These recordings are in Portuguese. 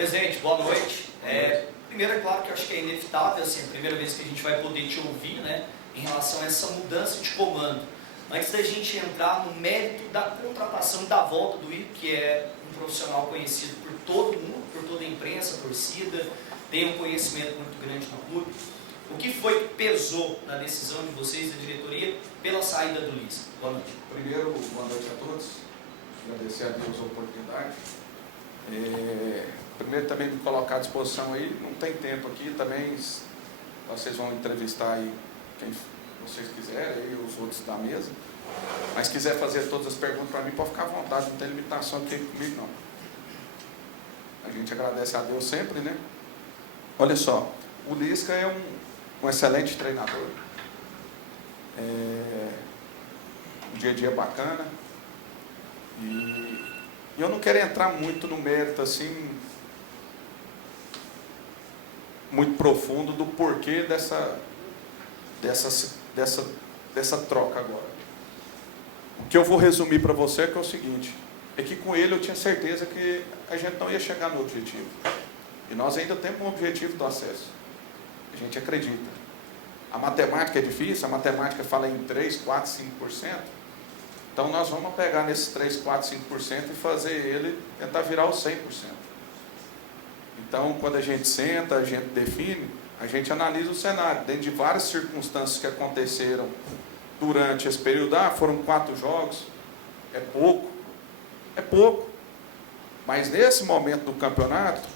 Presidente, boa noite. Primeiro, é claro que eu acho que é inevitável, assim, a primeira vez que a gente vai poder te ouvir, né, em relação a essa mudança de comando. Antes da gente entrar no mérito da contratação e da volta do Ivo, que é um profissional conhecido por todo mundo, por toda a imprensa, a torcida, tem um conhecimento muito grande no clube. O que foi que pesou na decisão de vocês, da diretoria, pela saída do Lisca? Boa noite. Primeiro, boa noite a todos. Agradecer a Deus a oportunidade. Primeiro, também me colocar à disposição aí. Não tem tempo aqui também. Vocês vão entrevistar aí quem vocês quiserem, aí os outros da mesa. Mas se quiser fazer todas as perguntas para mim, pode ficar à vontade. Não tem limitação aqui comigo, não. A gente agradece a Deus sempre, né? Olha só, o Lisca é um excelente treinador. O dia a dia é bacana. E eu não quero entrar muito no mérito, assim, muito profundo do porquê dessa troca agora. O que eu vou resumir para você é que é o seguinte, é que com ele eu tinha certeza que a gente não ia chegar no objetivo. E nós ainda temos um objetivo do acesso. A gente acredita. A matemática é difícil, a matemática fala em 3, 4, 5%. Então nós vamos pegar nesses 3, 4, 5% e fazer ele tentar virar o 100%. Então, quando a gente senta, a gente define, a gente analisa o cenário. Dentro de várias circunstâncias que aconteceram durante esse período, foram 4 jogos, é pouco. É pouco. Mas nesse momento do campeonato,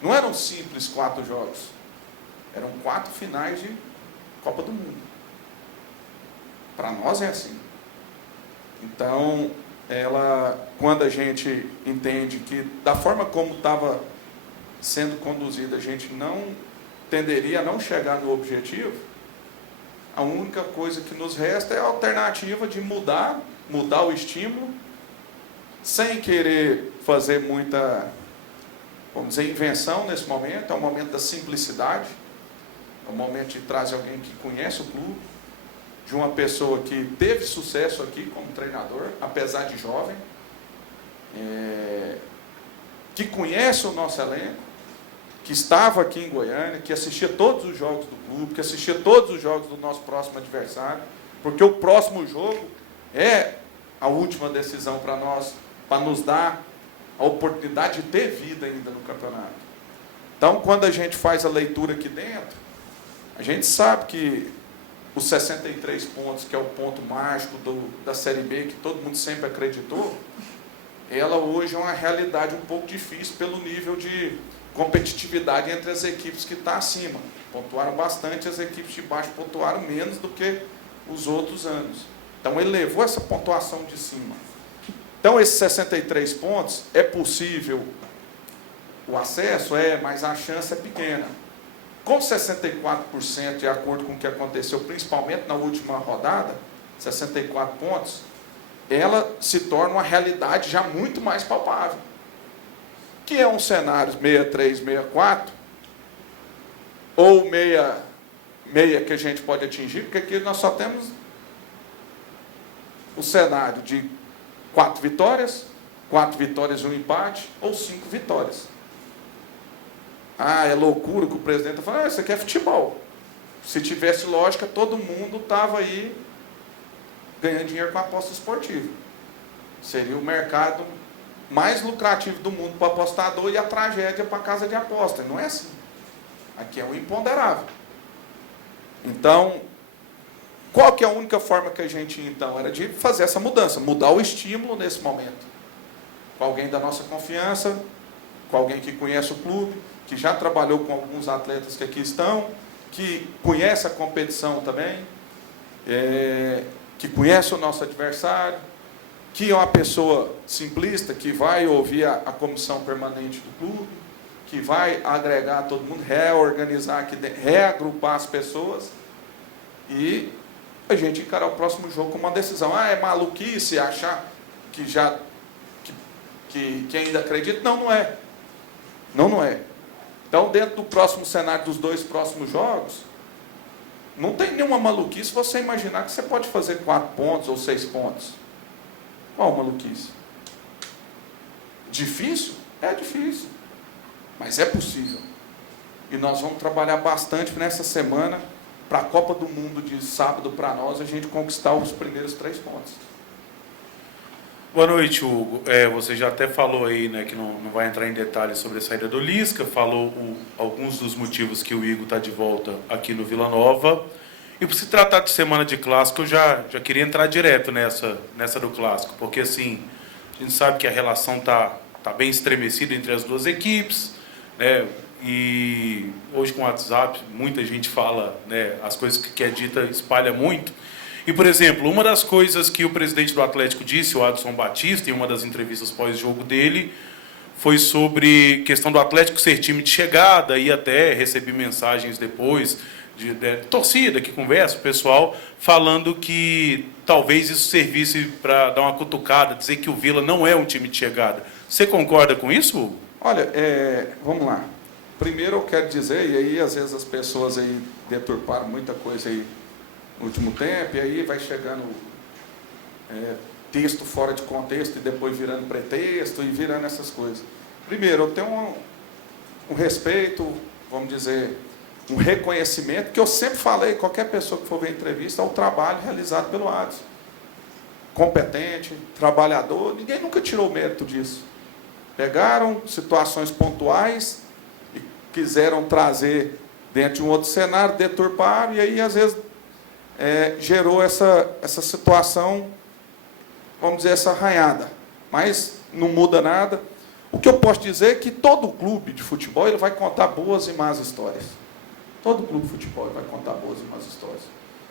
não eram simples 4 jogos. Eram 4 finais de Copa do Mundo. Para nós é assim. Então, quando a gente entende que da forma como estava sendo conduzida, a gente não tenderia a não chegar no objetivo, a única coisa que nos resta é a alternativa de mudar o estímulo, sem querer fazer muita, vamos dizer, invenção nesse momento. É o momento da simplicidade, é o momento de trazer alguém que conhece o clube, de uma pessoa que teve sucesso aqui como treinador, apesar de jovem, que conhece o nosso elenco, que estava aqui em Goiânia, que assistia todos os jogos do clube, que assistia todos os jogos do nosso próximo adversário, porque o próximo jogo é a última decisão para nós, para nos dar a oportunidade de ter vida ainda no campeonato. Então, quando a gente faz a leitura aqui dentro, a gente sabe que os 63 pontos, que é o ponto mágico da Série B, que todo mundo sempre acreditou, ela hoje é uma realidade um pouco difícil pelo nível de competitividade entre as equipes que estão acima. Pontuaram bastante, as equipes de baixo pontuaram menos do que os outros anos. Então, ele levou essa pontuação de cima. Então, esses 63 pontos, é possível o acesso? Mas a chance é pequena. Com 64%, de acordo com o que aconteceu, principalmente na última rodada, 64 pontos, ela se torna uma realidade já muito mais palpável. Que é um cenário 63, 64, ou 66 que a gente pode atingir, porque aqui nós só temos o cenário de 4 vitórias e um empate, ou 5 vitórias. É loucura que o presidente está falando, isso aqui é futebol. Se tivesse lógica, todo mundo estava aí ganhando dinheiro com a aposta esportiva. Seria o mercado mais lucrativo do mundo para o apostador e a tragédia para a casa de aposta. Não é assim. Aqui é o imponderável. Então, qual que é a única forma que a gente, então, era de fazer essa mudança, mudar o estímulo nesse momento. Com alguém da nossa confiança, com alguém que conhece o clube, que já trabalhou com alguns atletas que aqui estão, que conhece a competição também, que conhece o nosso adversário, que é uma pessoa simplista, que vai ouvir a comissão permanente do clube, que vai agregar todo mundo, reorganizar aqui, reagrupar as pessoas e a gente encarar o próximo jogo com uma decisão. É maluquice achar que ainda acredita? Não, não é. Não é. Então, dentro do próximo cenário dos 2 próximos jogos, não tem nenhuma maluquice você imaginar que você pode fazer 4 pontos ou 6 pontos. Qual maluquice? Difícil? É difícil. Mas é possível. E nós vamos trabalhar bastante nessa semana para a Copa do Mundo de sábado, para nós, a gente conquistar os primeiros 3 pontos. Boa noite, Hugo. Você já até falou aí, né, que não vai entrar em detalhes sobre a saída do Lisca, falou alguns dos motivos que o Igor está de volta aqui no Vila Nova. E por se tratar de semana de clássico, eu já queria entrar direto nessa do clássico, porque assim, a gente sabe que a relação tá bem estremecida entre as duas equipes, né? E hoje com o WhatsApp muita gente fala, né, as coisas que é dita espalha muito. E, por exemplo, uma das coisas que o presidente do Atlético disse, o Adson Batista, em uma das entrevistas pós-jogo dele, foi sobre questão do Atlético ser time de chegada, e até recebi mensagens depois de torcida que conversa, o pessoal, falando que talvez isso servisse para dar uma cutucada, dizer que o Vila não é um time de chegada. Você concorda com isso, Hugo? Olha, vamos lá. Primeiro eu quero dizer, e aí às vezes as pessoas aí deturparam muita coisa aí no último tempo, e aí vai chegando texto fora de contexto e depois virando pretexto e virando essas coisas. Primeiro, eu tenho um respeito, vamos dizer, um reconhecimento, que eu sempre falei, qualquer pessoa que for ver a entrevista, ao trabalho realizado pelo Adson. Competente, trabalhador, ninguém nunca tirou o mérito disso. Pegaram situações pontuais e quiseram trazer dentro de um outro cenário, deturparam, e aí, às vezes, gerou essa situação, vamos dizer, essa arranhada. Mas não muda nada. O que eu posso dizer é que todo clube de futebol ele vai contar boas e más histórias. Todo clube de futebol ele vai contar boas e más histórias.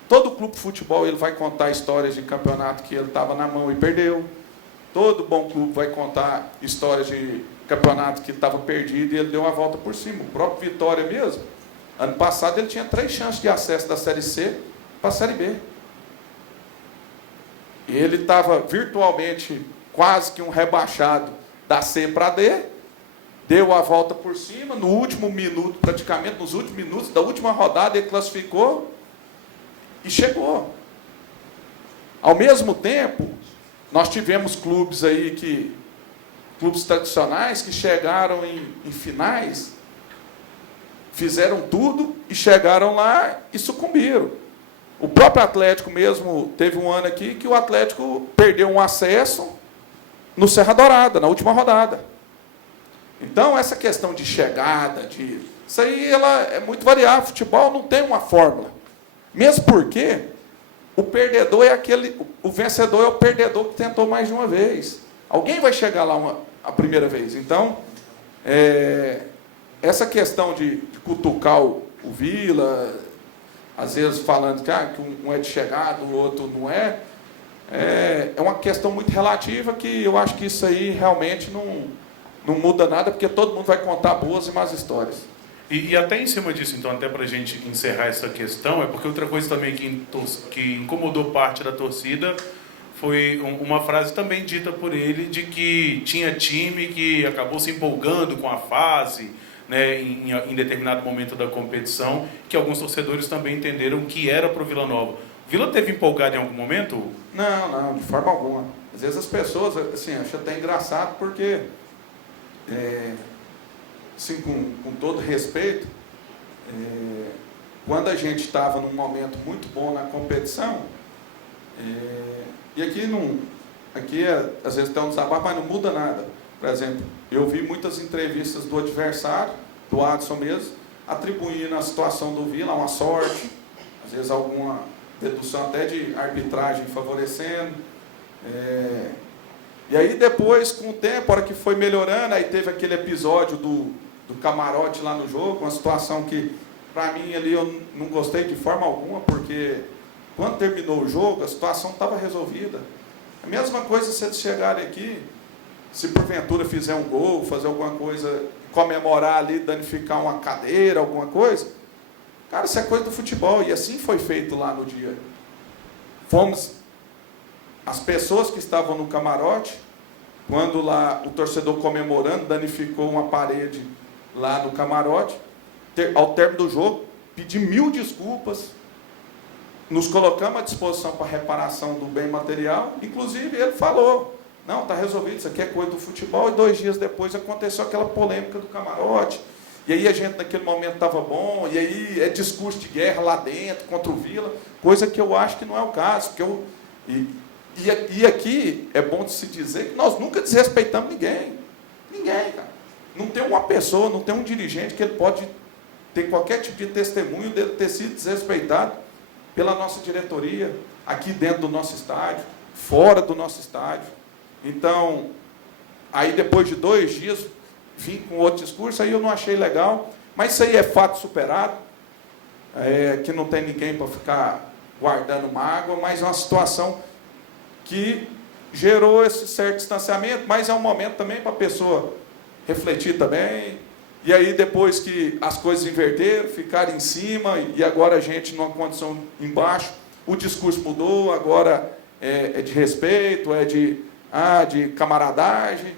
Todo clube de futebol ele vai contar histórias de campeonato que ele estava na mão e perdeu. Todo bom clube vai contar histórias de campeonato que estava perdido e ele deu uma volta por cima. O próprio Vitória mesmo, ano passado ele tinha 3 chances de acesso da Série C para a Série B. E ele estava virtualmente quase que um rebaixado da C para D, deu a volta por cima, no último minuto, praticamente nos últimos minutos da última rodada, ele classificou e chegou. Ao mesmo tempo, nós tivemos clubes aí clubes tradicionais que chegaram em finais, fizeram tudo e chegaram lá e sucumbiram. O próprio Atlético mesmo, teve um ano aqui que o Atlético perdeu um acesso no Serra Dourada, na última rodada. Então, essa questão de chegada, isso aí ela é muito variável. Futebol não tem uma fórmula. Mesmo porque o perdedor o vencedor é o perdedor que tentou mais de uma vez. Alguém vai chegar lá a primeira vez. Então, essa questão de cutucar o Vila, às vezes falando que um é de chegada, o outro não é uma questão muito relativa, que eu acho que isso aí realmente não muda nada, porque todo mundo vai contar boas e más histórias. E até em cima disso, então, até para a gente encerrar essa questão, é porque outra coisa também que incomodou parte da torcida foi uma frase também dita por ele, de que tinha time que acabou se empolgando com a fase, né, em determinado momento da competição, que alguns torcedores também entenderam que era para o Vila Nova. O Vila teve empolgado em algum momento? Não, de forma alguma. Às vezes as pessoas, assim, acham até engraçado, porque, assim, com todo respeito, quando a gente estava num momento muito bom na competição, e aqui às vezes tem um desabafo, mas não muda nada. Por exemplo, eu vi muitas entrevistas do adversário, do Adson mesmo, atribuindo a situação do Vila uma sorte, às vezes alguma dedução até de arbitragem favorecendo. E aí depois, com o tempo, a hora que foi melhorando, aí teve aquele episódio do camarote lá no jogo, uma situação que, para mim, ali eu não gostei de forma alguma, porque quando terminou o jogo, a situação estava resolvida. A mesma coisa se eles chegarem aqui, se porventura fizer um gol, fazer alguma coisa, comemorar ali, danificar uma cadeira, alguma coisa, cara, isso é coisa do futebol, e assim foi feito lá no dia. As pessoas que estavam no camarote, quando lá o torcedor comemorando, danificou uma parede lá no camarote, ao término do jogo, pedi 1000 desculpas, nos colocamos à disposição para reparação do bem material, inclusive ele falou, Não, está resolvido, isso aqui é coisa do futebol, e 2 dias depois aconteceu aquela polêmica do camarote, e aí a gente naquele momento estava bom, e aí é discurso de guerra lá dentro, contra o Vila, coisa que eu acho que não é o caso, porque e aqui é bom de se dizer que nós nunca desrespeitamos ninguém, cara. Não tem uma pessoa, não tem um dirigente que ele pode ter qualquer tipo de testemunho de ter sido desrespeitado pela nossa diretoria, aqui dentro do nosso estádio, fora do nosso estádio. Então, aí depois de 2 dias, vim com outro discurso, aí eu não achei legal, mas isso aí é fato superado, que não tem ninguém para ficar guardando mágoa, mas é uma situação que gerou esse certo distanciamento, mas é um momento também para a pessoa refletir também, e aí depois que as coisas inverteram, ficaram em cima, e agora a gente numa condição embaixo, o discurso mudou, agora é de respeito, é de camaradagem.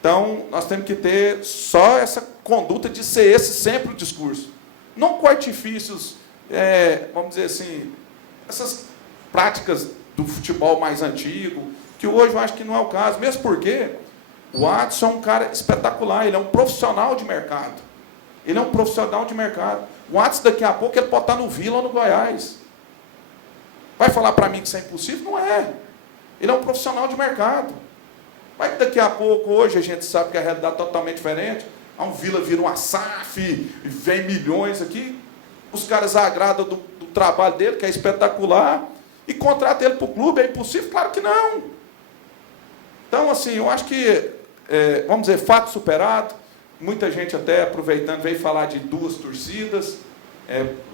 Então, nós temos que ter só essa conduta de ser esse sempre o discurso. Não com artifícios, vamos dizer assim, essas práticas do futebol mais antigo, que hoje eu acho que não é o caso, mesmo porque o Adson é um cara espetacular, ele é um profissional de mercado. Ele é um profissional de mercado. O Adson, daqui a pouco, ele pode estar no Vila ou no Goiás. Vai falar para mim que isso é impossível? Não é. Ele é um profissional de mercado. Mas daqui a pouco, hoje, a gente sabe que a realidade é totalmente diferente. Um Vila vira uma SAF, vem milhões aqui. Os caras agradam do trabalho dele, que é espetacular, e contrata ele para o clube. É impossível? Claro que não. Então, assim, eu acho que, vamos dizer, fato superado. Muita gente até, aproveitando, veio falar de 2 torcidas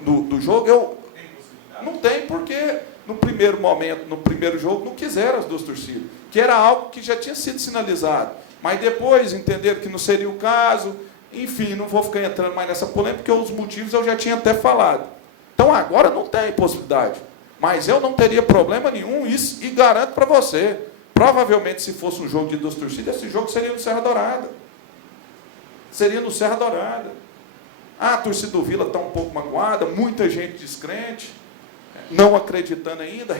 do jogo. Não tem, porque no primeiro momento, no primeiro jogo, não quiseram as 2 torcidas, que era algo que já tinha sido sinalizado. Mas depois entenderam que não seria o caso. Enfim, não vou ficar entrando mais nessa polêmica, porque os motivos eu já tinha até falado. Então, agora não tem possibilidade. Mas eu não teria problema nenhum, isso, e garanto para você, provavelmente, se fosse um jogo de 2 torcidas, esse jogo seria no Serra Dourada. Seria no Serra Dourada. A torcida do Vila está um pouco magoada, muita gente descrente, não acreditando ainda,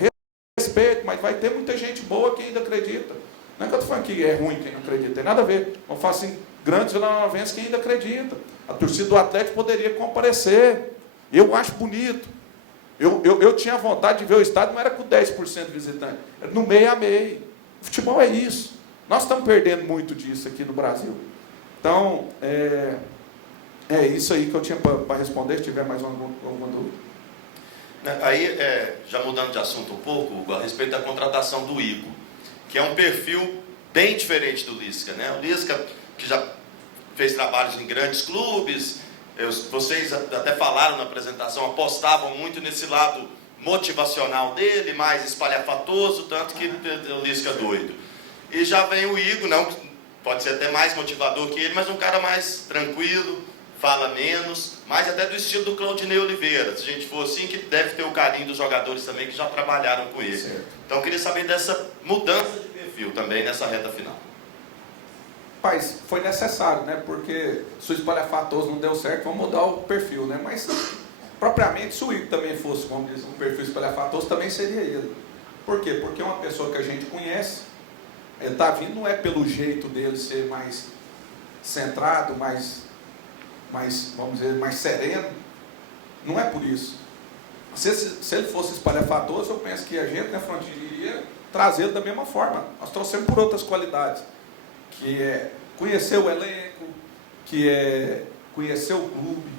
respeito, mas vai ter muita gente boa que ainda acredita. Não é que eu estou falando que é ruim quem não acredita, tem nada a ver. Eu faço assim, grandes vilanovenses que ainda acreditam. A torcida do Atlético poderia comparecer. Eu acho bonito. Eu tinha vontade de ver o estádio, não era com 10% de visitante, era no meio a meio. Futebol é isso. Nós estamos perdendo muito disso aqui no Brasil. Então, é isso aí que eu tinha para responder. Se tiver mais alguma dúvida. Aí, já mudando de assunto um pouco, Hugo, a respeito da contratação do Igor, que é um perfil bem diferente do Lisca, né? O Lisca, que já fez trabalhos em grandes clubes, vocês até falaram na apresentação, apostavam muito nesse lado motivacional dele, mais espalhafatoso, tanto que o Lisca é doido. E já vem o Igor, não, pode ser até mais motivador que ele, mas um cara mais tranquilo, fala menos, mais até do estilo do Claudinei Oliveira, se a gente for assim, que deve ter o carinho dos jogadores também que já trabalharam com ele. Certo. Então eu queria saber dessa mudança de perfil também nessa reta final. Rapaz, foi necessário, né? Porque se o espalhafatoso não deu certo, vamos mudar o perfil, né? Mas, propriamente, se o Igor também fosse, vamos dizer, um perfil espalhafatoso, também seria ele. Por quê? Porque é uma pessoa que a gente conhece, está vindo, não é pelo jeito dele ser mais centrado, mais, vamos dizer, mais sereno, não é por isso. Se ele fosse espalhafatoso, eu penso que a gente, na Frontier, iria trazê-lo da mesma forma. Nós trouxemos por outras qualidades, que é conhecer o elenco, que é conhecer o clube.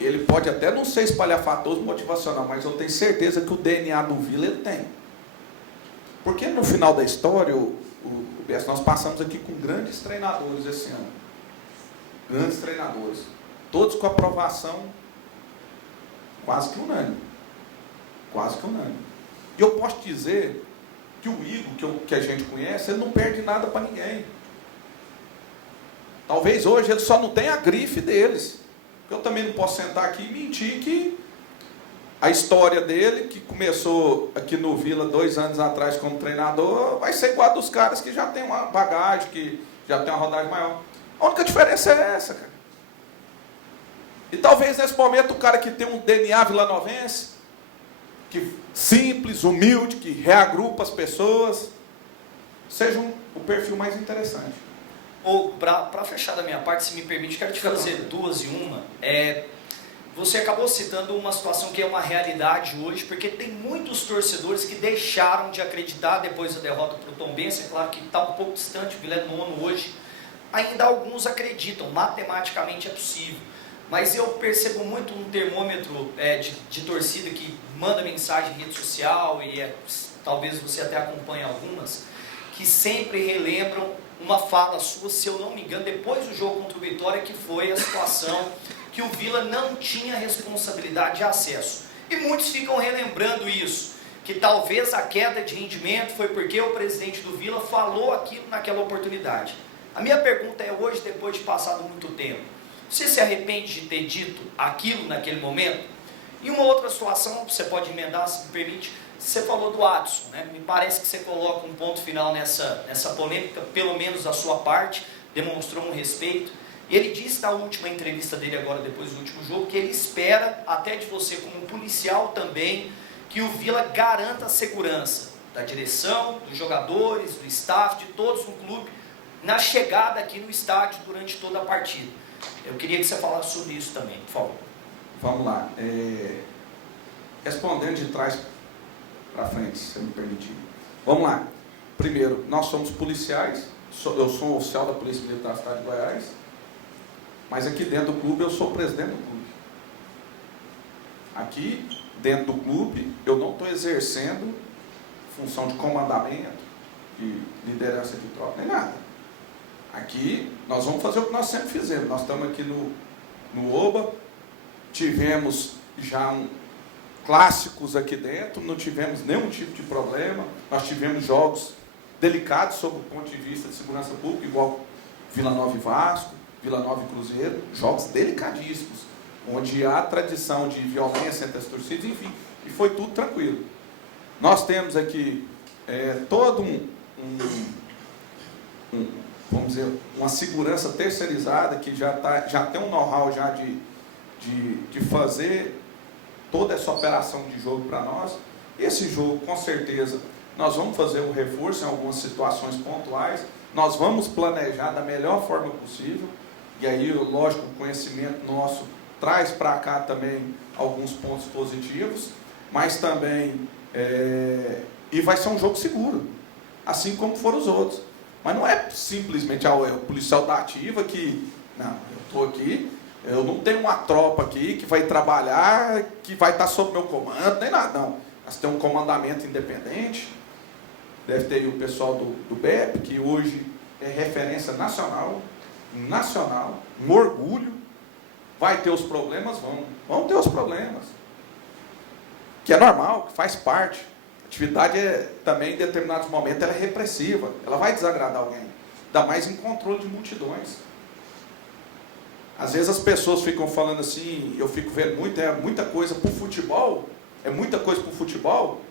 Ele pode até não ser espalhafatoso motivacional, mas eu tenho certeza que o DNA do Vila ele tem. Porque no final da história, nós passamos aqui com grandes treinadores esse ano. Grandes treinadores. Todos com aprovação quase que unânime. Quase que unânime. E eu posso dizer que o Igor, que a gente conhece, ele não perde nada para ninguém. Talvez hoje ele só não tenha a grife deles. Eu também não posso sentar aqui e mentir que a história dele, que começou aqui no Vila 2 anos atrás como treinador, vai ser igual a dos caras que já tem uma bagagem, que já tem uma rodagem maior. A única diferença é essa, cara. E talvez nesse momento o cara que tem um DNA vilanovense, que simples, humilde, que reagrupa as pessoas, seja o perfil mais interessante. Para fechar da minha parte, se me permite, quero te fazer duas e uma. Você acabou citando uma situação que é uma realidade hoje, porque tem muitos torcedores que deixaram de acreditar depois da derrota para o Tombense. É claro que está um pouco distante, o Vila é nono hoje. Ainda alguns acreditam, matematicamente é possível. Mas eu percebo muito um termômetro de torcida que manda mensagem em rede social, e talvez você até acompanhe algumas, que sempre relembram uma fala sua, se eu não me engano, depois do jogo contra o Vitória, que foi a situação que o Vila não tinha responsabilidade de acesso. E muitos ficam relembrando isso, que talvez a queda de rendimento foi porque o presidente do Vila falou aquilo naquela oportunidade. A minha pergunta é hoje, depois de passado muito tempo, você se arrepende de ter dito aquilo naquele momento? E uma outra situação, você pode emendar, se me permite, você falou do Adson, né? Me parece que você coloca um ponto final nessa polêmica, pelo menos da sua parte, demonstrou um respeito. E ele disse na última entrevista dele agora, depois do último jogo, que ele espera, até de você como policial também, que o Vila garanta a segurança da direção, dos jogadores, do staff, de todos no clube, na chegada aqui no estádio durante toda a partida. Eu queria que você falasse sobre isso também, por favor. Vamos lá. Respondendo de trás para frente, se você me permitir. Vamos lá. Primeiro, nós somos policiais. Eu sou um oficial da Polícia Militar do Estado de Goiás. Mas aqui dentro do clube, eu sou o presidente do clube. Aqui, dentro do clube, eu não estou exercendo função de comandamento, de liderança de tropa, nem nada. Aqui, nós vamos fazer o que nós sempre fizemos. Nós estamos aqui no Oba, tivemos já clássicos aqui dentro, não tivemos nenhum tipo de problema. Nós tivemos jogos delicados sob o ponto de vista de segurança pública, igual Vila Nova e Vasco, Vila Nova e Cruzeiro, jogos delicadíssimos, onde há tradição de violência entre as torcidas, enfim, e foi tudo tranquilo. Nós temos aqui todo vamos dizer, uma segurança terceirizada que já tem um know-how já de fazer toda essa operação de jogo para nós. Esse jogo, com certeza, nós vamos fazer um reforço em algumas situações pontuais, nós vamos planejar da melhor forma possível, e aí, lógico, o conhecimento nosso traz para cá também alguns pontos positivos, mas também, e vai ser um jogo seguro, assim como foram os outros. Mas não é simplesmente o policial da ativa que, não, eu estou aqui, eu não tenho uma tropa aqui que vai trabalhar, que vai estar sob meu comando, nem nada, não. Nós temos um comandamento independente, deve ter aí o pessoal do BEP, que hoje é referência nacional, um orgulho. Vai ter os problemas? Vão ter os problemas. Que é normal, que faz parte. A atividade também, em determinados momentos, ela é repressiva. Ela vai desagradar alguém. Ainda mais em controle de multidões. Às vezes as pessoas ficam falando assim, eu fico vendo muita coisa para o futebol. É muita coisa para o futebol.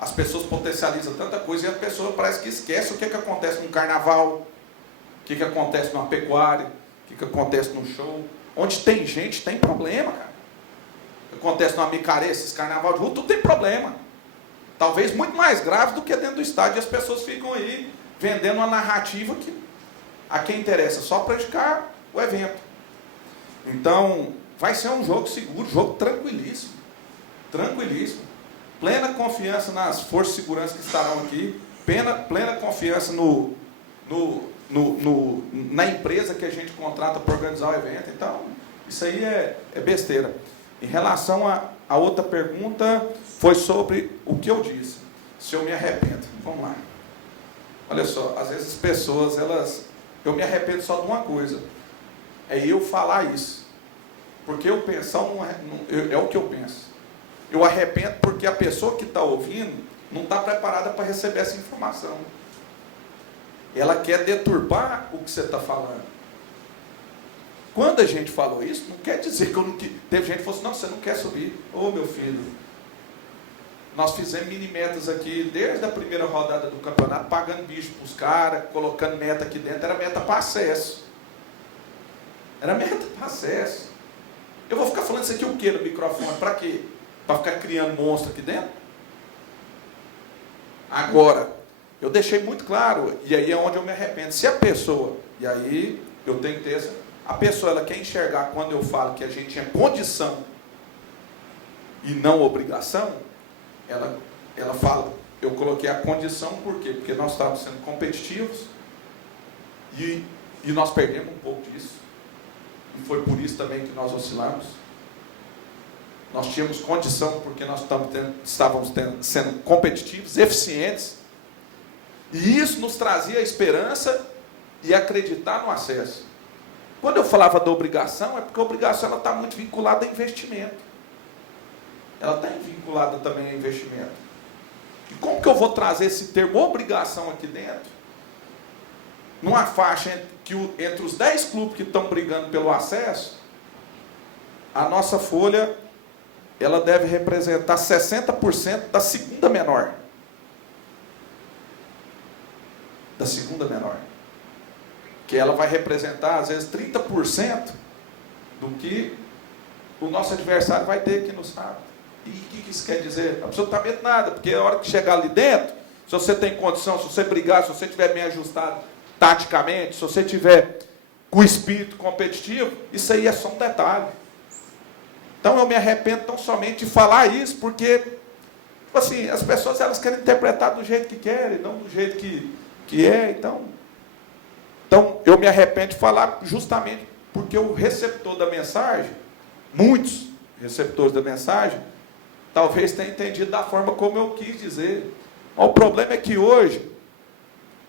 As pessoas potencializam tanta coisa e a pessoa parece que esquece o que acontece no carnaval, o que acontece numa pecuária, o que acontece no show. Onde tem gente, tem problema, cara. O que acontece numa micareta, esses carnaval de rua, tudo tem problema. Talvez muito mais grave do que dentro do estádio. E as pessoas ficam aí vendendo uma narrativa que a quem interessa só praticar o evento. Então, vai ser um jogo seguro, jogo tranquilíssimo. Tranquilíssimo. Plena confiança nas forças de segurança que estarão aqui. Plena confiança na empresa que a gente contrata para organizar o evento. Então, isso aí é besteira. Em relação a outra pergunta, foi sobre o que eu disse. Se eu me arrependo. Vamos lá. Olha só, às vezes as pessoas, eu me arrependo só de uma coisa. É eu falar isso. Porque eu pensar é o que eu penso. Eu arrependo porque a pessoa que está ouvindo não está preparada para receber essa informação. Ela quer deturpar o que você está falando. Quando a gente falou isso, não quer dizer que eu não quis. Teve gente que falou assim, não, você não quer subir. Ô, meu filho, nós fizemos mini-metas aqui, desde a primeira rodada do campeonato, pagando bicho para os caras, colocando meta aqui dentro, era meta para acesso. Era meta para acesso. Eu vou ficar falando isso aqui o quê no microfone? Para quê? Para ficar criando monstro aqui dentro? Agora, eu deixei muito claro, e aí é onde eu me arrependo. Se a pessoa, e aí eu tenho que ter essa, a pessoa ela quer enxergar quando eu falo que a gente tinha condição e não obrigação, ela fala, eu coloquei a condição, por quê? Porque nós estávamos sendo competitivos e nós perdemos um pouco disso. E foi por isso também que nós oscilamos. Nós tínhamos condição porque nós estávamos sendo competitivos, eficientes. E isso nos trazia esperança e acreditar no acesso. Quando eu falava da obrigação, é porque a obrigação ela está muito vinculada a investimento. Ela está vinculada também a investimento. E como que eu vou trazer esse termo obrigação aqui dentro? Numa faixa entre os 10 clubes que estão brigando pelo acesso, a nossa folha ela deve representar 60% da segunda menor. Da segunda menor. Que ela vai representar, às vezes, 30% do que o nosso adversário vai ter aqui no sábado. E o que isso quer dizer? Absolutamente nada, porque a hora que chegar ali dentro, se você tem condição, se você brigar, se você estiver bem ajustado taticamente, se você tiver com o espírito competitivo, isso aí é só um detalhe. Então eu me arrependo tão somente de falar isso, porque assim, as pessoas elas querem interpretar do jeito que querem, não do jeito que é. Então eu me arrependo de falar justamente porque o receptor da mensagem, muitos receptores da mensagem, talvez tenham entendido da forma como eu quis dizer. Mas o problema é que hoje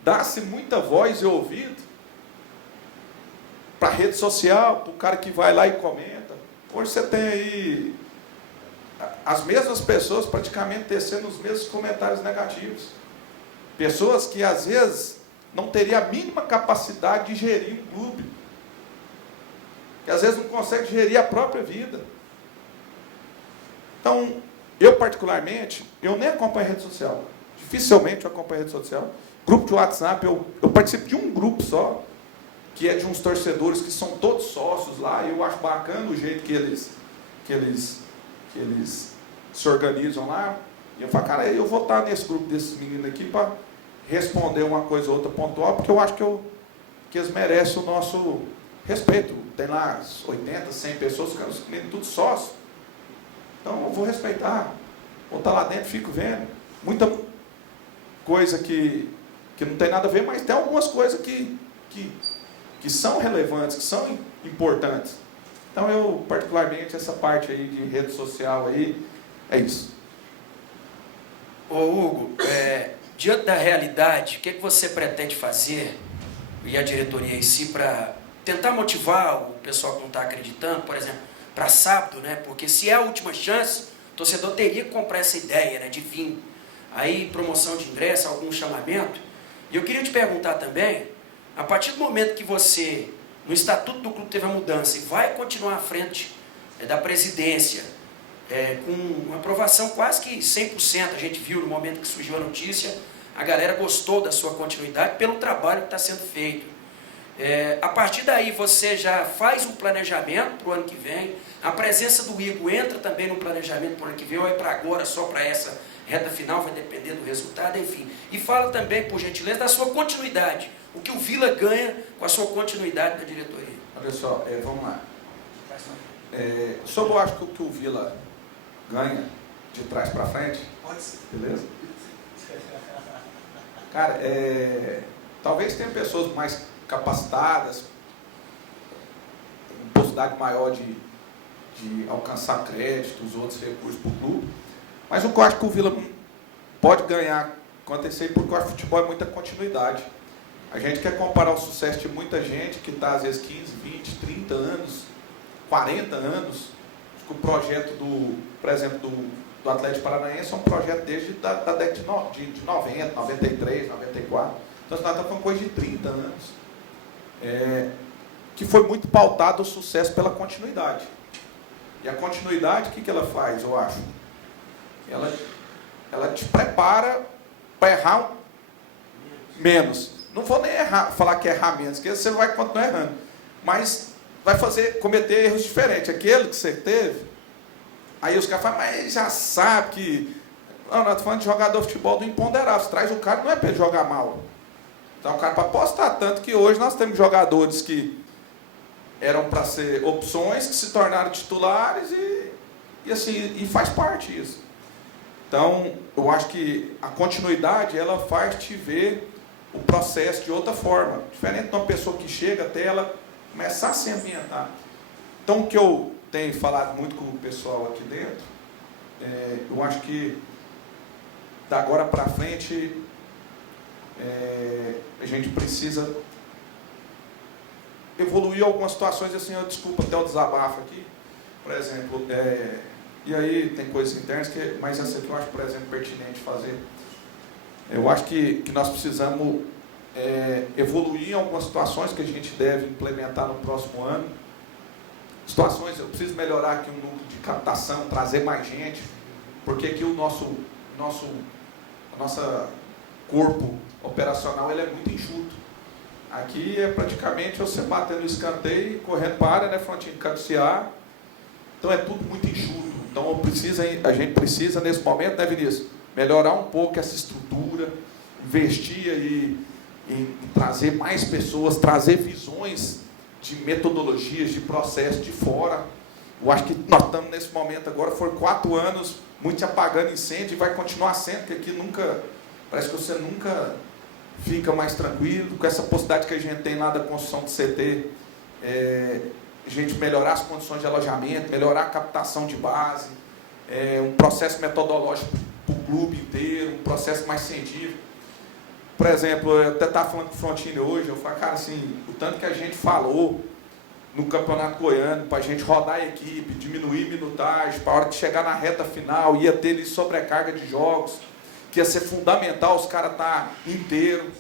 dá-se muita voz e ouvido para a rede social, para o cara que vai lá e comenta. Hoje você tem aí as mesmas pessoas praticamente tecendo os mesmos comentários negativos. Pessoas que às vezes não teriam a mínima capacidade de gerir um clube. Que às vezes não consegue gerir a própria vida. Então, eu particularmente, eu nem acompanho a rede social. Dificilmente eu acompanho a rede social. Grupo de WhatsApp, eu participo de um grupo só, que é de uns torcedores que são todos sócios lá, e eu acho bacana o jeito que eles se organizam lá. E eu falo, cara, eu vou estar nesse grupo desses meninos aqui para responder uma coisa ou outra pontual, porque eu acho que eles merecem o nosso respeito. Tem lá 80, 100 pessoas, os meninos tudo sócios. Então eu vou respeitar. Vou estar lá dentro, fico vendo. Muita coisa que não tem nada a ver, mas tem algumas coisas que são relevantes, que são importantes. Então eu, particularmente, essa parte aí de rede social aí, é isso. Ô Hugo, diante da realidade, o que você pretende fazer, e a diretoria em si, para tentar motivar o pessoal que não está acreditando, por exemplo, para sábado, né? Porque se é a última chance, o torcedor teria que comprar essa ideia, né, de vir. Aí, promoção de ingresso, algum chamamento. E eu queria te perguntar também, a partir do momento que você, no estatuto do clube teve a mudança e vai continuar à frente da presidência, com uma aprovação quase que 100%, a gente viu no momento que surgiu a notícia, a galera gostou da sua continuidade pelo trabalho que está sendo feito. A partir daí você já faz um planejamento para o ano que vem, a presença do Igor entra também no planejamento para o ano que vem, ou é para agora, só para essa reta final, vai depender do resultado, enfim. E fala também, por gentileza, da sua continuidade, o que o Vila ganha com a sua continuidade na diretoria. Olha só, vamos lá. Sobre eu acho que o que o Vila ganha de trás para frente, pode ser, beleza? Cara, talvez tenha pessoas mais capacitadas, com possibilidade maior de alcançar crédito, os outros recursos para o clube, mas o que eu acho que o Vila pode ganhar acontecer, porque eu acho que o futebol é muita continuidade. A gente quer comparar o sucesso de muita gente que está às vezes 15, 20, 30 anos, 40 anos. Acho que o projeto por exemplo, do Atlético Paranaense é um projeto desde da década de 90, 93, 94. Então nós estamos falando coisa de 30 anos. Que foi muito pautado o sucesso pela continuidade. E a continuidade, o que ela faz, eu acho? Ela te prepara para errar menos. Não vou nem falar que errar menos, porque você vai continuar errando. Mas vai cometer erros diferentes. Aquele que você teve, aí os caras falam, mas já sabe que Não, nós estamos falando de jogador de futebol do imponderável. Você traz o cara, não é para ele jogar mal. Então, o cara para apostar. Tanto que hoje nós temos jogadores que eram para ser opções, que se tornaram titulares e assim, e faz parte isso. Então, eu acho que a continuidade, ela faz te ver o processo de outra forma. Diferente de uma pessoa que chega até ela começar a se ambientar. Então, o que eu tenho falado muito com o pessoal aqui dentro, eu acho que da agora para frente, a gente precisa evoluir algumas situações, assim, eu desculpa até o desabafo aqui, por exemplo, e aí tem coisas internas, mas essa aqui eu acho, por exemplo, pertinente fazer. Eu acho que nós precisamos evoluir em algumas situações que a gente deve implementar no próximo ano. Situações, eu preciso melhorar aqui o núcleo de captação, trazer mais gente, porque aqui o nosso corpo operacional ele é muito enxuto. Aqui é praticamente você batendo no escanteio, correndo para a área, né, frontinho de cabecear. Então é tudo muito enxuto. Então a gente precisa nesse momento, né, Vinícius, melhorar um pouco essa estrutura, investir aí em trazer mais pessoas, trazer visões de metodologias, de processos de fora. Eu acho que nós estamos nesse momento agora, foram 4 anos, muito apagando incêndio, e vai continuar sendo, porque aqui parece que você nunca fica mais tranquilo, com essa possibilidade que a gente tem lá da construção do CT, a gente melhorar as condições de alojamento, melhorar a captação de base, um processo metodológico para o clube inteiro, um processo mais científico. Por exemplo, eu até estava falando com o Frontini hoje, eu falei, cara, assim, o tanto que a gente falou no Campeonato Goiano, para a gente rodar a equipe, diminuir minutagem, para a hora de chegar na reta final, ia ter ali sobrecarga de jogos, que ia ser fundamental os caras estar inteiros.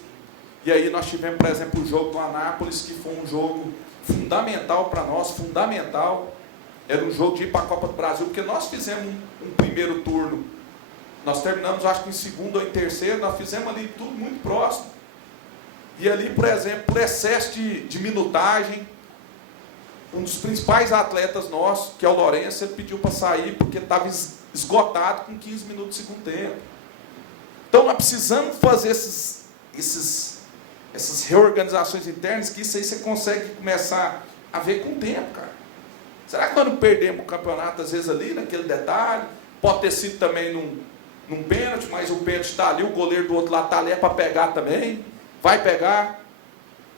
E aí nós tivemos, por exemplo, o jogo do Anápolis, que foi um jogo fundamental para nós, fundamental. Era um jogo de ir para a Copa do Brasil, porque nós fizemos um primeiro turno. Nós terminamos, acho que em segundo ou em terceiro, nós fizemos ali tudo muito próximo. E ali, por exemplo, por excesso de minutagem, um dos principais atletas nossos, que é o Lourenço, ele pediu para sair porque estava esgotado com 15 minutos do segundo tempo. Então, nós precisamos fazer essas reorganizações internas, que isso aí você consegue começar a ver com o tempo, cara. Será que nós não perdemos o campeonato, às vezes, ali, naquele detalhe? Pode ter sido também num pênalti, mas o pênalti está ali, o goleiro do outro lado está ali, é para pegar também, vai pegar.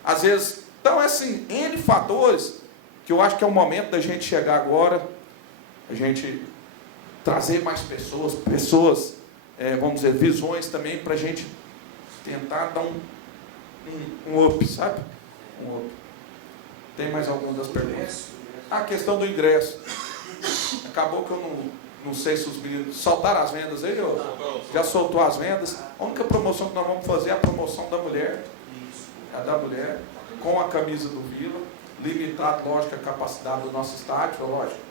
Às vezes, então, assim, N fatores, que eu acho que é o momento da gente chegar agora, a gente trazer mais pessoas, vamos dizer, visões também, para a gente tentar dar um up, sabe? Um up. Tem mais alguma das perguntas? A questão do ingresso. Acabou que eu não sei se os meninos soltaram as vendas aí, já soltou as vendas. A única promoção que nós vamos fazer é a promoção da mulher. A da mulher, com a camisa do Vila, limitado, lógico, a capacidade do nosso estádio, lógico.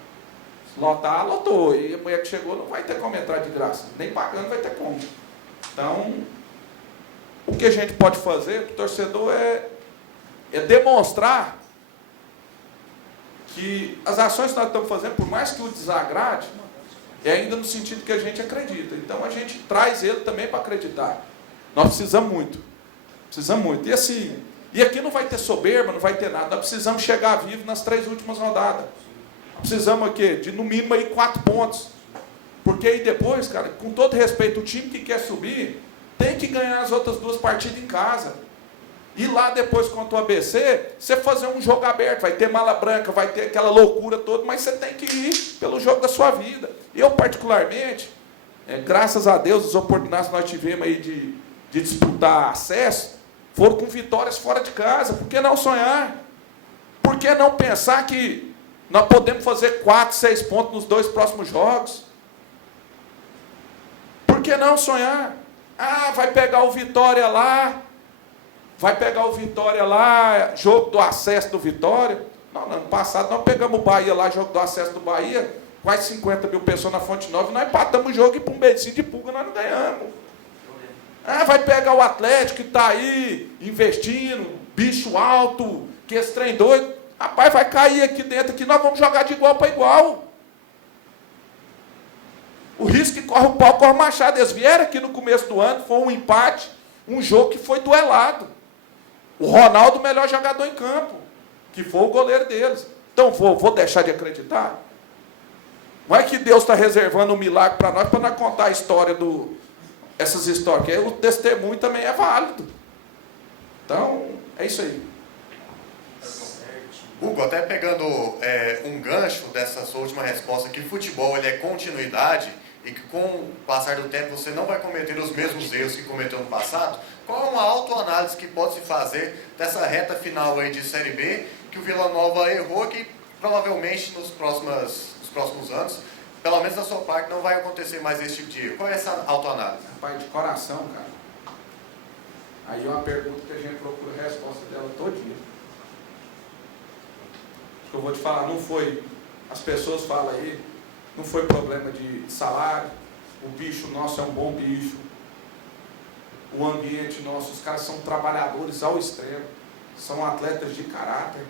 Lotar, lotou. E a mulher que chegou não vai ter como entrar de graça. Nem pagando vai ter como. Então, o que a gente pode fazer para o torcedor é demonstrar que as ações que nós estamos fazendo, por mais que o desagrade, é ainda no sentido que a gente acredita. Então, a gente traz ele também para acreditar. Nós precisamos muito. Precisamos muito. E assim, e aqui não vai ter soberba, não vai ter nada. Nós precisamos chegar vivo nas 3 últimas rodadas. Precisamos aqui de no mínimo aí 4 pontos. Porque aí depois, cara, com todo respeito, o time que quer subir tem que ganhar as outras 2 partidas em casa. E lá depois contra o ABC, você fazer um jogo aberto, vai ter mala branca, vai ter aquela loucura toda, mas você tem que ir pelo jogo da sua vida. Eu particularmente, graças a Deus, as oportunidades que nós tivemos aí de disputar acesso, foram com vitórias fora de casa. Por que não sonhar? Por que não pensar que nós podemos fazer 4, 6 pontos nos 2 próximos jogos? Por que não sonhar? Ah, vai pegar o Vitória lá, jogo do acesso do Vitória. Não, no ano passado nós pegamos o Bahia lá, jogo do acesso do Bahia, quase 50 mil pessoas na Fonte Nova, nós empatamos o jogo e para um beijinho de pulga nós não ganhamos. Ah, vai pegar o Atlético que está aí investindo, bicho alto, que esse trem doido. Rapaz, vai cair aqui dentro, aqui nós vamos jogar de igual para igual. O risco que corre o pau, corre o machado. Eles vieram aqui no começo do ano, foi um empate, um jogo que foi duelado. O Ronaldo, o melhor jogador em campo, que foi o goleiro deles. Então, vou deixar de acreditar? Não é que Deus está reservando um milagre para nós contar a história essas histórias, porque o testemunho também é válido. Então, é isso aí. Hugo, até pegando um gancho dessa sua última resposta, que futebol ele é continuidade e que com o passar do tempo você não vai cometer os mesmos erros que cometeu no passado, qual é uma autoanálise que pode se fazer dessa reta final aí de Série B, que o Vila Nova errou, que provavelmente nos próximos anos, pelo menos da sua parte, não vai acontecer mais esse tipo de erro? Qual é essa autoanálise? Rapaz, de coração, cara. Aí é uma pergunta que a gente procura a resposta dela todo dia. Eu vou te falar, não foi, as pessoas falam aí, não foi problema de salário, o bicho nosso é um bom bicho, o ambiente nosso, os caras são trabalhadores ao extremo, são atletas de caráter.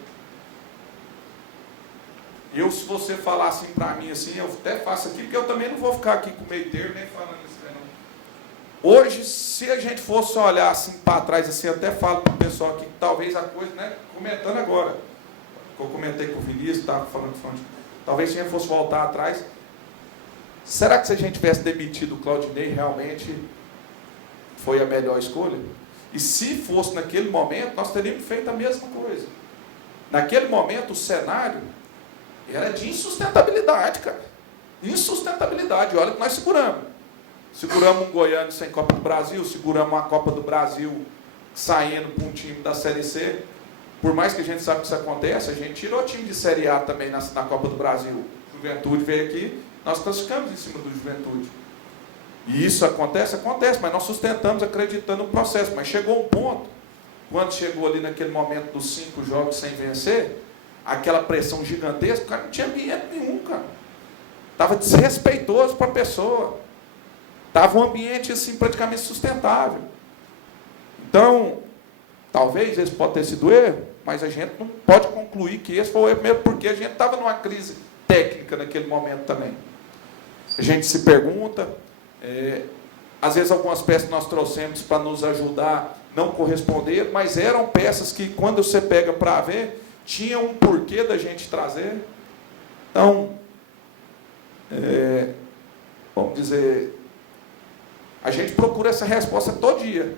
Se você falar assim para mim, assim, eu até faço aqui, porque eu também não vou ficar aqui com meio termo, nem falando isso, não. Hoje, se a gente fosse olhar assim para trás, assim, eu até falo para o pessoal aqui, que talvez a coisa, né, comentando agora, eu comentei com o Vinícius, estava falando, talvez se a gente fosse voltar atrás, será que se a gente tivesse demitido o Claudinei, realmente foi a melhor escolha? E se fosse naquele momento, nós teríamos feito a mesma coisa. Naquele momento, o cenário era de insustentabilidade, cara. Insustentabilidade. Olha que nós seguramos. Seguramos um Goiânia sem Copa do Brasil, seguramos uma Copa do Brasil saindo para um time da Série C. Por mais que a gente saiba que isso acontece, a gente tirou o time de Série A também na Copa do Brasil. Juventude veio aqui, nós classificamos em cima do Juventude. E isso acontece, mas nós sustentamos acreditando no processo. Mas chegou um ponto, quando chegou ali naquele momento dos 5 jogos sem vencer, aquela pressão gigantesca, o cara não tinha ambiente nenhum, cara. Estava desrespeitoso para a pessoa. Estava um ambiente assim praticamente sustentável. Então, talvez esse pode ter sido erro, mas a gente não pode concluir que esse foi o erro mesmo, porque a gente estava numa crise técnica naquele momento também. A gente se pergunta, às vezes algumas peças que nós trouxemos para nos ajudar não corresponderam, mas eram peças que quando você pega para ver, tinham um porquê da gente trazer. Então, vamos dizer, a gente procura essa resposta todo dia.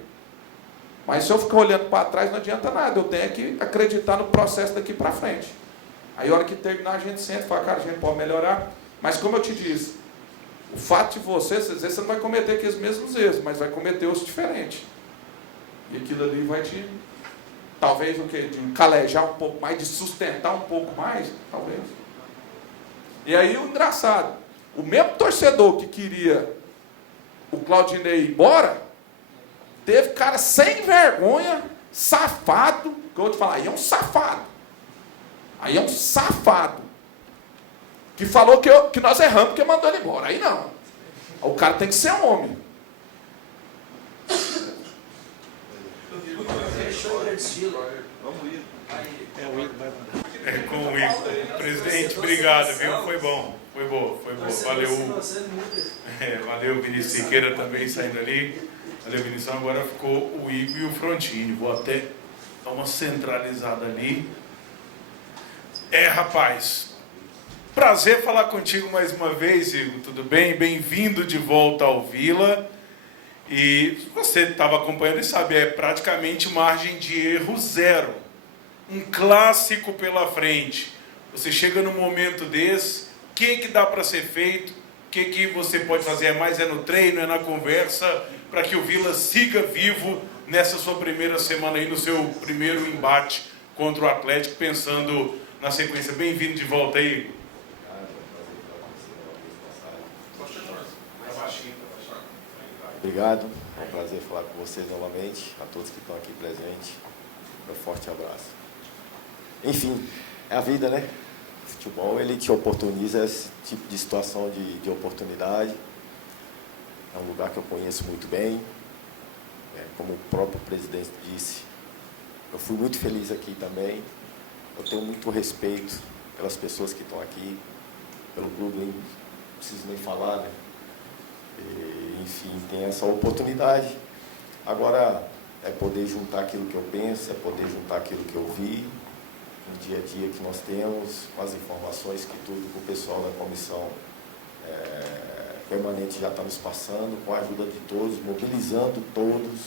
Mas se eu ficar olhando para trás, não adianta nada. Eu tenho que acreditar no processo daqui para frente. Aí, a hora que terminar, a gente senta e fala, cara, a gente pode melhorar. Mas, como eu te disse, o fato de você, às vezes, você não vai cometer aqueles mesmos erros, mas vai cometer os diferentes. E aquilo ali vai te, talvez, de calejar um pouco mais, de sustentar um pouco mais, talvez. E aí, o engraçado, o mesmo torcedor que queria o Claudinei ir embora, teve cara sem vergonha, safado, que eu vou te falar, aí é um safado. Aí é um safado. Que falou que nós erramos porque mandou ele embora. Aí não. O cara tem que ser um homem. Com o Igor. Presidente, obrigado, viu? Foi bom. Foi boa. Valeu. Valeu, Vinícius Siqueira também saindo ali. Valeu, Vinícius. Agora ficou o Igor e o Frontini. Vou até dar uma centralizada ali. Rapaz, prazer falar contigo mais uma vez, Igor. Tudo bem? Bem-vindo de volta ao Vila. E você estava acompanhando e sabe, é praticamente margem de erro zero. Um clássico pela frente. Você chega num momento desse, o que dá para ser feito? O que você pode fazer? É no treino, é na conversa, para que o Vila siga vivo nessa sua primeira semana aí, no seu primeiro embate contra o Atlético, pensando na sequência. Bem-vindo de volta aí. Obrigado, é um prazer falar com vocês novamente, a todos que estão aqui presentes. Meu forte abraço. Enfim, é a vida, né? O futebol, ele te oportuniza esse tipo de situação de oportunidade. É um lugar que eu conheço muito bem. Como o próprio presidente disse, eu fui muito feliz aqui também. Eu tenho muito respeito pelas pessoas que estão aqui, pelo clube, não preciso nem falar, né? Enfim, tem essa oportunidade. Agora, é poder juntar aquilo que eu penso, é poder juntar aquilo que eu vi, no dia a dia que nós temos, com as informações que tudo que o pessoal da comissão permanente já está nos passando, com a ajuda de todos, mobilizando todos.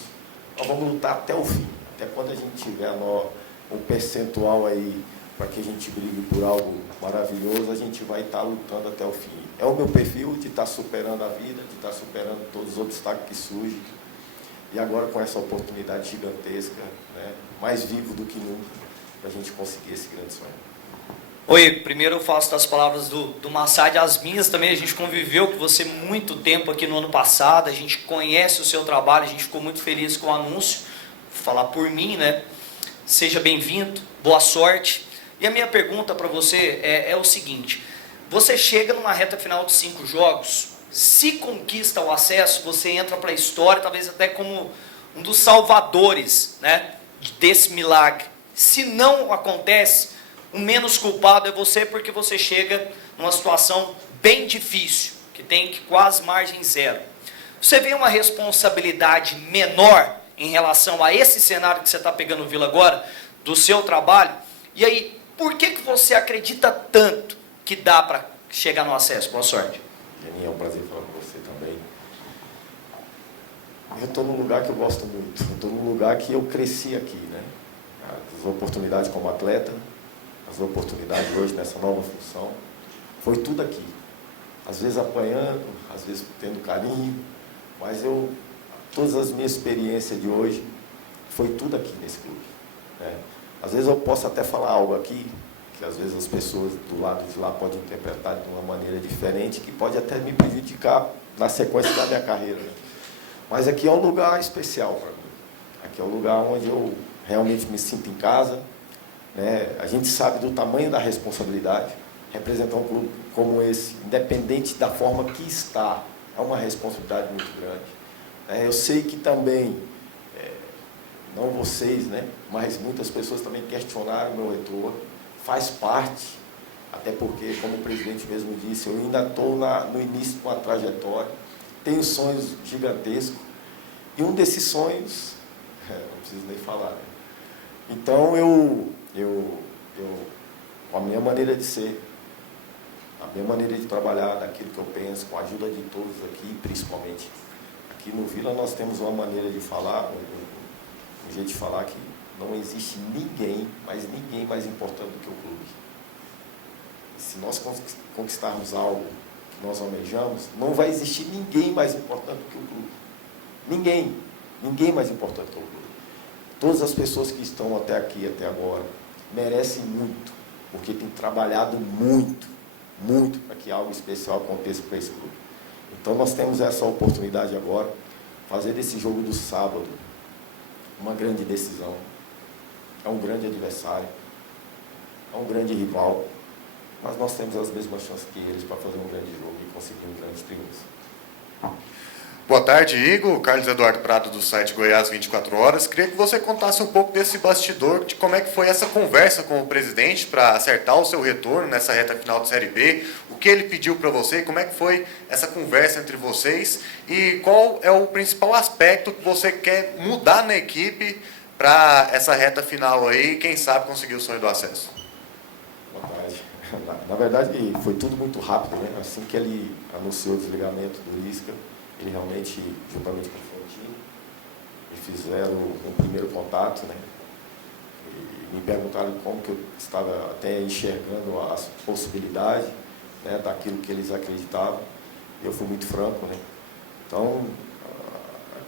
Nós vamos lutar até o fim, até quando a gente tiver um percentual aí para que a gente brigue por algo maravilhoso, a gente vai estar lutando até o fim. É o meu perfil de estar superando a vida, de estar superando todos os obstáculos que surgem. E agora com essa oportunidade gigantesca, né, mais vivo do que nunca, para a gente conseguir esse grande sonho. Oi, primeiro eu faço das palavras do Massad as minhas também. A gente conviveu com você muito tempo aqui no ano passado, a gente conhece o seu trabalho, a gente ficou muito feliz com o anúncio. Vou falar por mim, né? Seja bem-vindo, boa sorte. E a minha pergunta para você é o seguinte: você chega numa reta final de 5 jogos, se conquista o acesso, você entra para a história, talvez até como um dos salvadores, né, desse milagre. Se não acontece, o menos culpado é você, porque você chega numa situação bem difícil, que tem quase margem zero. Você vê uma responsabilidade menor em relação a esse cenário que você está pegando o Vila agora, do seu trabalho? E aí, por que você acredita tanto que dá para chegar no acesso? Boa sorte. Geninho, é um prazer falar com você também. Eu estou num lugar que eu gosto muito, eu estou num lugar que eu cresci aqui, né? As oportunidades como atleta, as oportunidades hoje nessa nova função, foi tudo aqui. Às vezes apanhando, às vezes tendo carinho, mas todas as minhas experiências de hoje, foi tudo aqui nesse clube, né? Às vezes eu posso até falar algo aqui, que às vezes as pessoas do lado de lá podem interpretar de uma maneira diferente, que pode até me prejudicar na sequência da minha carreira, né? Mas aqui é um lugar especial para mim. Aqui é um lugar onde eu realmente me sinto em casa, né? A gente sabe do tamanho da responsabilidade. Representar um clube como esse, independente da forma que está, é uma responsabilidade muito grande. Eu sei que também, não vocês, né, mas muitas pessoas também questionaram o meu retorno. Faz parte, até porque, como o presidente mesmo disse, eu ainda estou no início de uma trajetória, tenho sonhos gigantescos, e um desses sonhos, não preciso nem falar, né? Então, com a minha maneira de ser, a minha maneira de trabalhar, daquilo que eu penso, com a ajuda de todos aqui, principalmente aqui no Vila, nós temos uma maneira de falar, um jeito de falar que não existe ninguém, mas ninguém mais importante do que o clube. E se nós conquistarmos algo que nós almejamos, não vai existir ninguém mais importante do que o clube. Ninguém mais importante do que o clube. Todas as pessoas que estão até aqui, até agora, merecem muito, porque têm trabalhado muito para que algo especial aconteça para esse clube. Então nós temos essa oportunidade agora, fazer desse jogo do sábado uma grande decisão. É um grande adversário, é um grande rival, mas nós temos as mesmas chances que eles para fazer um grande jogo e conseguir um grande triunfo. Boa tarde, Igor. Carlos Eduardo Prado, do site Goiás 24 Horas. Queria que você contasse um pouco desse bastidor, de como é que foi essa conversa com o presidente para acertar o seu retorno nessa reta final de Série B, o que ele pediu para você, como é que foi essa conversa entre vocês e qual é o principal aspecto que você quer mudar na equipe para essa reta final aí, quem sabe conseguir o sonho do acesso. Boa tarde. Na verdade, foi tudo muito rápido, né? Assim que ele anunciou o desligamento do Lisca, ele realmente, juntamente com o Frontino, fizeram um primeiro contato, né? E me perguntaram como que eu estava até enxergando as possibilidades, né, daquilo que eles acreditavam. E eu fui muito franco, né? Então,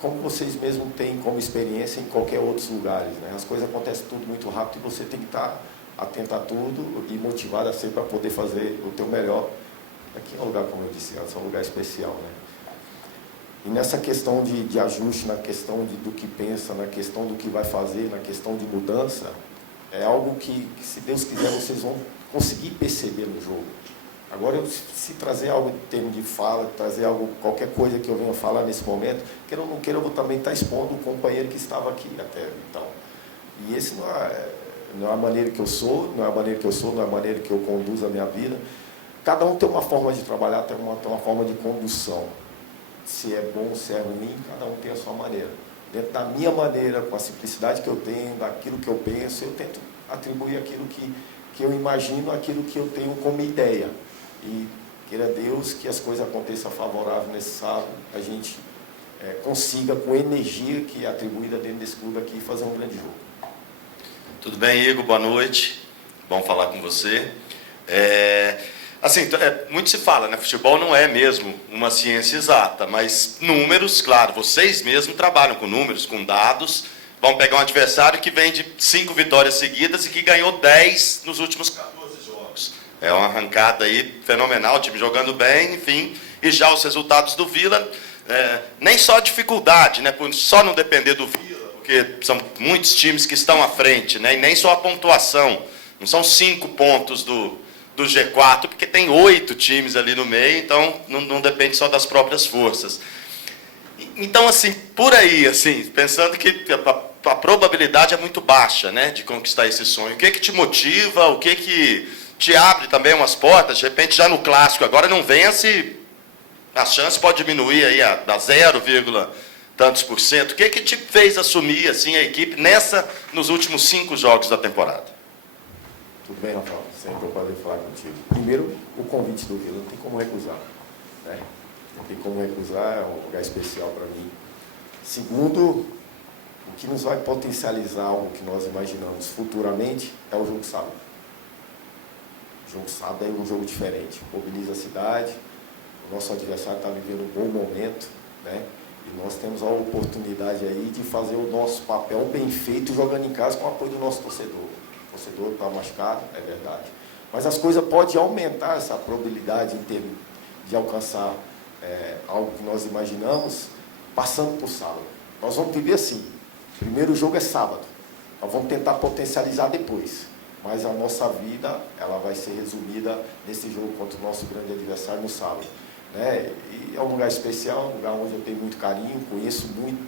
como vocês mesmos têm como experiência em qualquer outros lugares, né? As coisas acontecem tudo muito rápido e você tem que estar atento a tudo e motivado a ser para poder fazer o teu melhor. Aqui é um lugar, como eu disse antes, é um lugar especial, né? E nessa questão de ajuste, na questão do que pensa, na questão do que vai fazer, na questão de mudança, é algo que, se Deus quiser, vocês vão conseguir perceber no jogo. Agora, se trazer algo em termos de fala, trazer algo, qualquer coisa que eu venha falar nesse momento, queira ou não queira, eu vou também estar expondo o companheiro que estava aqui até então. E esse não é a maneira que eu sou, não é a maneira que eu conduzo a minha vida. Cada um tem uma forma de trabalhar, tem uma forma de condução. se é bom, se é ruim, cada um tem a sua maneira. Dentro da minha maneira, com a simplicidade que eu tenho, daquilo que eu penso, eu tento atribuir aquilo que eu imagino, aquilo que eu tenho como ideia. E queira Deus que as coisas aconteçam favorável nesse sábado, a gente consiga, com energia que é atribuída dentro desse clube aqui, fazer um grande jogo. Tudo bem, Igor? Boa noite. Bom falar com você. Assim, muito se fala, né? Futebol não é mesmo uma ciência exata, mas números, claro, vocês mesmos trabalham com números, com dados. Vão pegar um adversário que vem de 5 vitórias seguidas e que ganhou 10 nos últimos 14 jogos. É uma arrancada aí fenomenal, o time jogando bem, enfim. E já os resultados do Vila, nem só a dificuldade, né? Por só não depender do Vila, porque são muitos times que estão à frente, né? E nem só a pontuação. Não são 5 pontos do G4, porque tem 8 times ali no meio, então não depende só das próprias forças. Então, assim, por aí, assim, pensando que a probabilidade é muito baixa, né, de conquistar esse sonho. O que te motiva, o que te abre também umas portas? De repente, já no clássico, agora não vence, a chance pode diminuir aí a 0, tantos por cento. O que te fez assumir, assim, a equipe nos últimos 5 jogos da temporada? Tudo bem, Rafael? Sempre um prazer falar contigo. Primeiro, o convite do Vila, não tem como recusar, né? Não tem como recusar, é um lugar especial para mim. Segundo, o que nos vai potencializar algo que nós imaginamos futuramente é o jogo sábado. O jogo sábado é um jogo diferente, mobiliza a cidade, o nosso adversário está vivendo um bom momento, né? E nós temos a oportunidade aí de fazer o nosso papel bem feito jogando em casa com o apoio do nosso torcedor. O torcedor está machucado, é verdade. Mas as coisas podem aumentar essa probabilidade em termos de alcançar algo que nós imaginamos, passando por sábado. Nós vamos viver assim. Primeiro jogo é sábado. Nós vamos tentar potencializar depois. Mas a nossa vida, ela vai ser resumida nesse jogo contra o nosso grande adversário no sábado, né? E é um lugar especial, um lugar onde eu tenho muito carinho, conheço muito,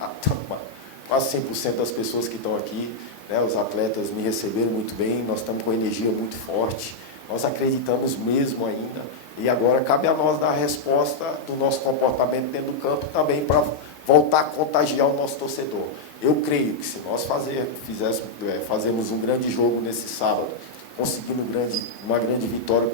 quase 100% das pessoas que estão aqui, né? Os atletas me receberam muito bem, nós estamos com energia muito forte, nós acreditamos mesmo ainda, e agora cabe a nós dar a resposta do nosso comportamento dentro do campo também para voltar a contagiar o nosso torcedor. Eu creio que se nós fazermos um grande jogo nesse sábado, conseguindo uma grande vitória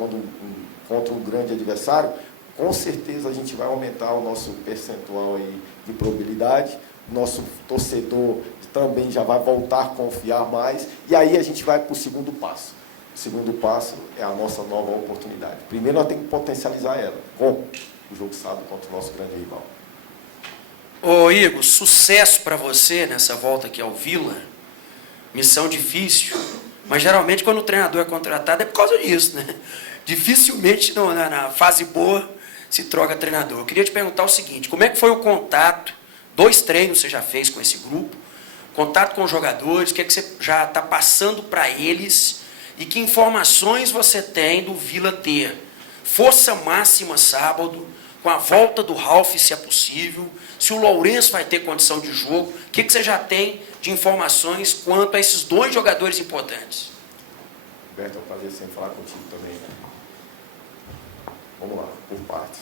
contra um grande adversário, com certeza a gente vai aumentar o nosso percentual aí de probabilidade, nosso torcedor também já vai voltar a confiar mais, e aí a gente vai para o segundo passo. O segundo passo é a nossa nova oportunidade. Primeiro nós temos que potencializar ela, com o jogo sábado contra o nosso grande rival. Ô Igor, sucesso para você nessa volta aqui ao Vila. Missão difícil, mas geralmente quando o treinador é contratado é por causa disso, né? Dificilmente na fase boa se troca treinador. Eu queria te perguntar o seguinte, como é que foi o contato? 2 treinos você já fez com esse grupo, contato com os jogadores, o que é que você já está passando para eles e que informações você tem do Vila ter força máxima sábado, com a volta do Ralf, se é possível, se o Lourenço vai ter condição de jogo, o que você já tem de informações quanto a esses 2 jogadores importantes? Roberto, é um prazer sempre falar contigo também, né? Vamos lá, por partes.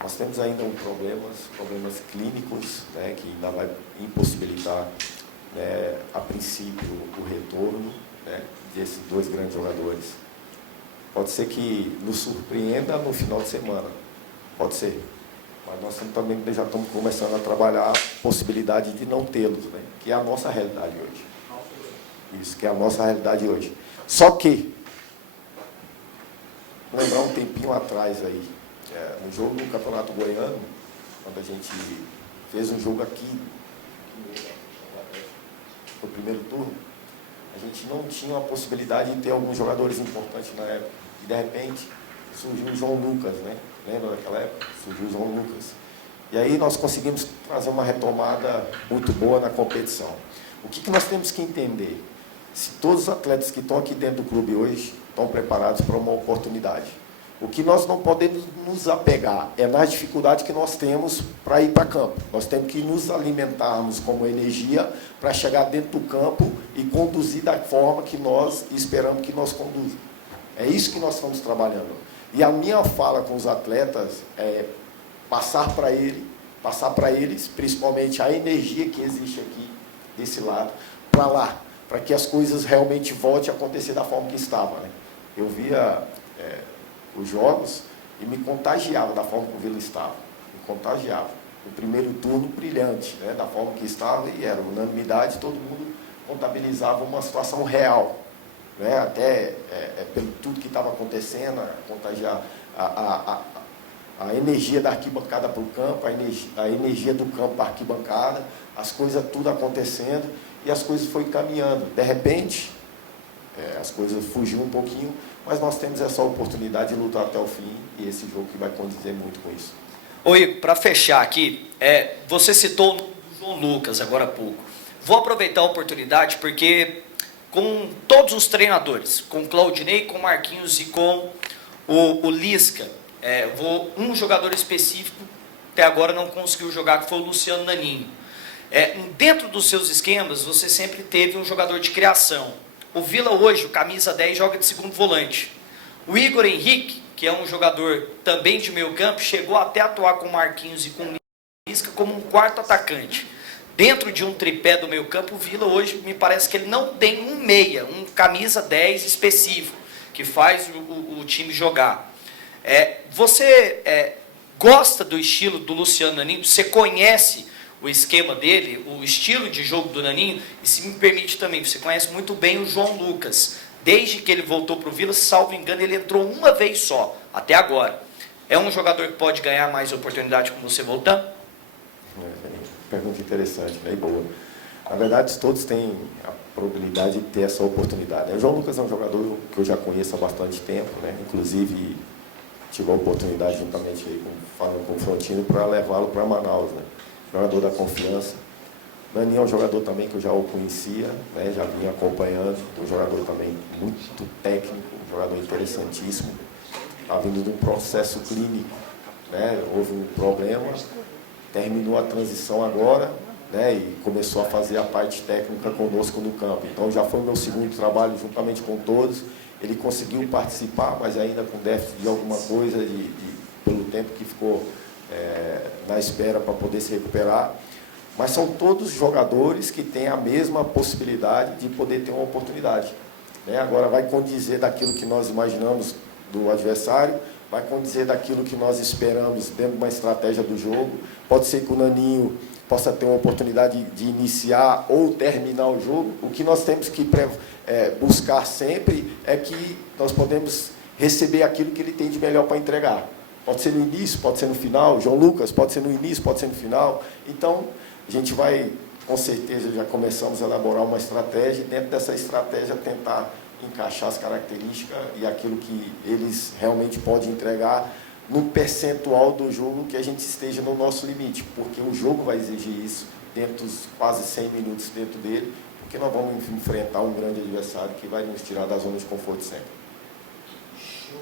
Nós temos ainda problemas clínicos, né, que ainda vai impossibilitar, né, a princípio, o retorno, né, desses 2 grandes jogadores. Pode ser que nos surpreenda no final de semana, pode ser. Mas nós também já estamos começando a trabalhar a possibilidade de não tê-los, né, que é a nossa realidade hoje. Isso, que é a nossa realidade hoje. Só que, lembrar um tempinho atrás aí, no jogo do Campeonato Goiano, quando a gente fez um jogo aqui, no primeiro turno, a gente não tinha a possibilidade de ter alguns jogadores importantes na época. E, de repente, surgiu o João Lucas, né? Lembra daquela época? Surgiu o João Lucas. E aí nós conseguimos fazer uma retomada muito boa na competição. O que nós temos que entender? Se todos os atletas que estão aqui dentro do clube hoje estão preparados para uma oportunidade. O que nós não podemos nos apegar é nas dificuldades que nós temos para ir para campo. Nós temos que nos alimentarmos como energia para chegar dentro do campo e conduzir da forma que nós esperamos que nós conduzamos. É isso que nós estamos trabalhando. E a minha fala com os atletas é passar para ele passar para eles, principalmente a energia que existe aqui, desse lado, para lá, para que as coisas realmente voltem a acontecer da forma que estava, né? Eu via os jogos e me contagiava da forma que o Vila estava, me contagiava. O primeiro turno brilhante, né, da forma que estava, e era unanimidade, todo mundo contabilizava uma situação real, né, até pelo tudo que estava acontecendo, contagiar a energia da arquibancada para o campo, a energia do campo para a arquibancada, as coisas tudo acontecendo, e as coisas foram caminhando. De repente, as coisas fugiram um pouquinho, mas nós temos essa oportunidade de lutar até o fim, e esse jogo que vai condizer muito com isso. Ô Igor, para fechar aqui, você citou o João Lucas agora há pouco. Vou aproveitar a oportunidade porque com todos os treinadores, com o Claudinei, com o Marquinhos e com o Lisca, um jogador específico até agora não conseguiu jogar, que foi o Luciano Naninho. Dentro dos seus esquemas, você sempre teve um jogador de criação. O Vila hoje, o camisa 10, joga de segundo volante. O Igor Henrique, que é um jogador também de meio campo, chegou até a atuar com o Marquinhos e com o Lisca como um quarto atacante. Dentro de um tripé do meio campo, o Vila hoje me parece que ele não tem um meia, um camisa 10 específico, que faz o time jogar. Você gosta do estilo do Luciano Naninho? Você conhece o esquema dele, o estilo de jogo do Naninho? E se me permite também, você conhece muito bem o João Lucas. Desde que ele voltou para o Vila, salvo engano, ele entrou uma vez só, até agora. É um jogador que pode ganhar mais oportunidade com você voltando? Pergunta interessante, né? E boa. Na verdade, todos têm a probabilidade de ter essa oportunidade, né? O João Lucas é um jogador que eu já conheço há bastante tempo, né? Inclusive, tive a oportunidade, juntamente aí falando com o Frontino, para levá-lo para Manaus, né? Jogador da confiança. Naninho é um jogador também que eu já o conhecia, né? Já vinha acompanhando, um jogador também muito técnico, um jogador interessantíssimo. Está vindo de um processo clínico, né? Houve um problema, terminou a transição agora, né? E começou a fazer a parte técnica conosco no campo. Então já foi o meu segundo trabalho juntamente com todos. Ele conseguiu participar, mas ainda com déficit de alguma coisa, pelo tempo que ficou na espera para poder se recuperar. Mas são todos jogadores que têm a mesma possibilidade de poder ter uma oportunidade, né? Agora vai condizer daquilo que nós imaginamos do adversário, vai condizer daquilo que nós esperamos dentro de uma estratégia do jogo. Pode ser que o Naninho possa ter uma oportunidade de iniciar ou terminar o jogo. O que nós temos que buscar sempre é que nós podemos receber aquilo que ele tem de melhor para entregar. Pode ser no início, pode ser no final. João Lucas pode ser no início, pode ser no final. Então, a gente vai, com certeza, já começamos a elaborar uma estratégia e dentro dessa estratégia tentar encaixar as características e aquilo que eles realmente podem entregar no percentual do jogo que a gente esteja no nosso limite, porque o jogo vai exigir isso dentro dos quase 100 minutos dentro dele, porque nós vamos enfrentar um grande adversário que vai nos tirar da zona de conforto sempre. Show.